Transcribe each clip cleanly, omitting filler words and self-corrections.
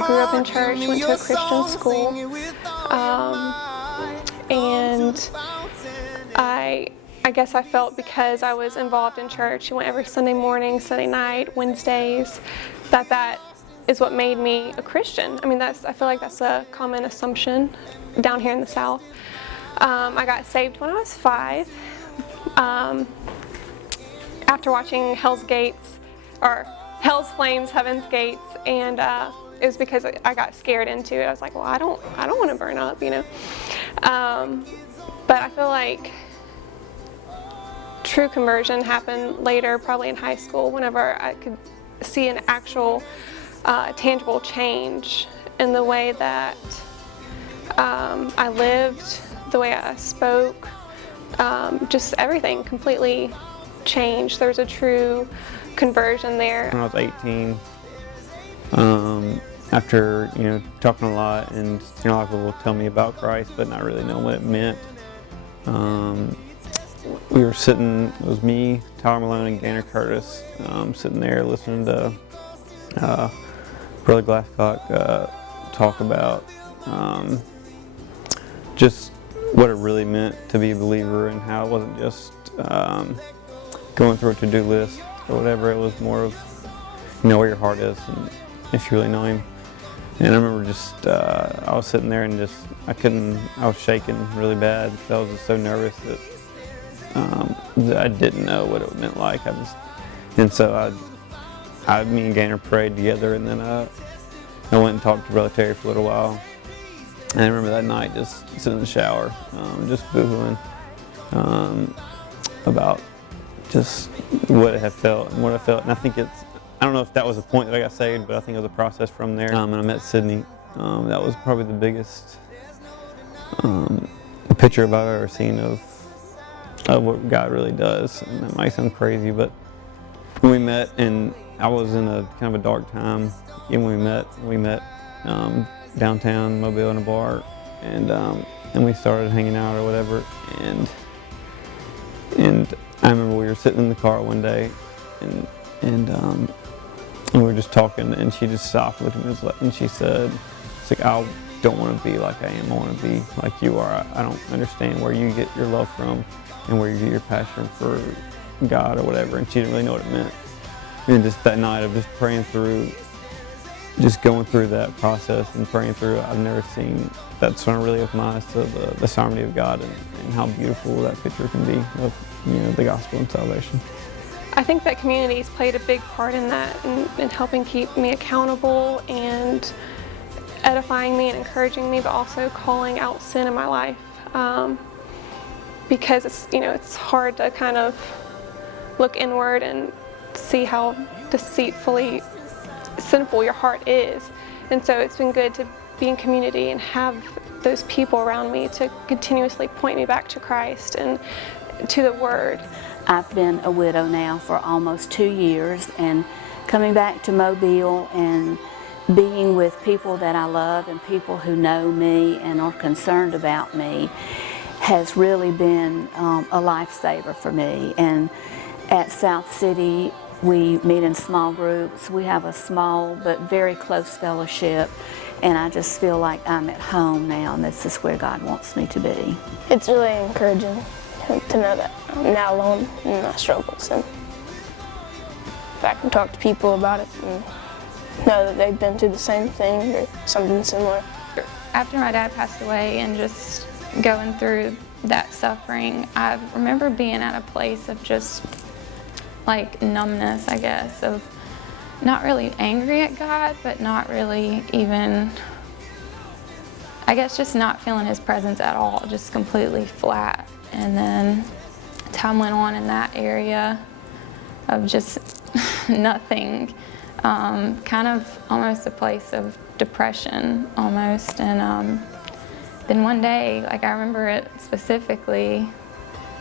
I grew up in church, went to a Christian school, and I guess I felt because I was involved in church, went every Sunday morning, Sunday night, Wednesdays, that is what made me a Christian. I mean, I feel like that's a common assumption down here in the South. I got saved when I was 5. After watching Hell's Flames, Heaven's Gates, and it was because I got scared into it. I was like, well, I don't want to burn up, you know. But I feel like true conversion happened later, probably in high school, whenever I could see an actual tangible change in the way that I lived, the way I spoke, just everything completely changed. There was a true conversion there. When I was 18, after talking a lot, and a lot of people will tell me about Christ, but not really knowing what it meant. We were sitting, it was me, Tyler Malone, and Gaynor Curtis, sitting there listening to Brother Glasscock talk about just what it really meant to be a believer, and how it wasn't just going through a to-do list or whatever. It was more of where your heart is, and if you really know Him. And I remember just I was sitting there and I was shaking really bad. I was just so nervous that I didn't know what it meant like. So me and Gaynor prayed together, and then I went and talked to Brother Terry for a little while. And I remember that night just sitting in the shower, just boohooing about just what it had felt and what I felt. And I don't know if that was the point that I got saved, but I think it was a process from there. And I met Sydney. That was probably the biggest picture I've ever seen of what God really does. And that might sound crazy, but when we met, and I was in a kind of a dark time, and we met downtown Mobile in a bar, and we started hanging out or whatever. And I remember we were sitting in the car one day, and we were just talking, and she just stopped, looked at me, and she said, "It's like, I don't want to be like I am. I want to be like you are. I don't understand where you get your love from, and where you get your passion for God or whatever." And she didn't really know what it meant. And just that night of just praying through, just going through that process and praying through it, I've never seen. That's when I really opened my eyes to the sovereignty of God, and how beautiful that picture can be of the gospel and salvation. I think that communities played a big part in that, in helping keep me accountable and edifying me and encouraging me, but also calling out sin in my life. Because it's hard to kind of look inward and see how deceitfully sinful your heart is. And so it's been good to be in community and have those people around me to continuously point me back to Christ and to the Word. I've been a widow now for almost 2 years, and coming back to Mobile and being with people that I love and people who know me and are concerned about me has really been a lifesaver for me. And at South City, we meet in small groups. We have a small but very close fellowship, and I just feel like I'm at home now, and this is where God wants me to be. It's really encouraging to know that I'm not alone in my struggles, and if I can talk to people about it and know that they've been through the same thing or something similar. After my dad passed away and just going through that suffering, I remember being at a place of just like numbness, I guess, of not really angry at God, but not really even, I guess, just not feeling His presence at all, just completely flat. And then time went on in that area of just nothing, kind of almost a place of depression almost. And then one day, like I remember it specifically,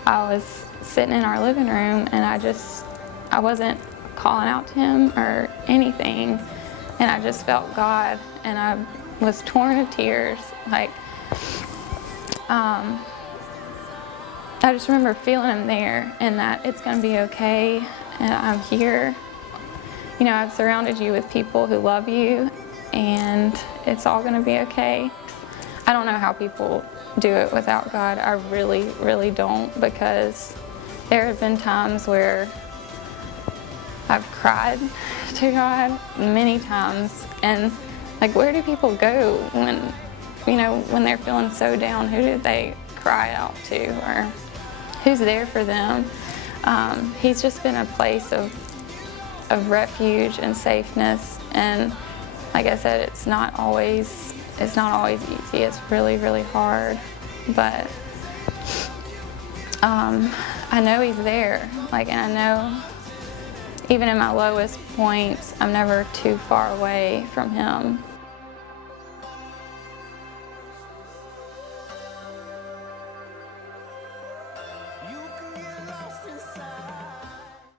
I was sitting in our living room, and I wasn't calling out to Him or anything, and I just felt God, and I was torn to tears. Like, I just remember feeling Him there, and that it's going to be okay, and I'm here. I've surrounded you with people who love you, and it's all going to be okay. I don't know how people do it without God. I really, really don't, because there have been times where I've cried to God many times, and like, where do people go when, you know, when they're feeling so down? Who do they cry out to, or who's there for them? He's just been a place of refuge and safeness, and like I said, it's not always easy. It's really, really hard, but I know He's there. Like, and I know even in my lowest points, I'm never too far away from Him.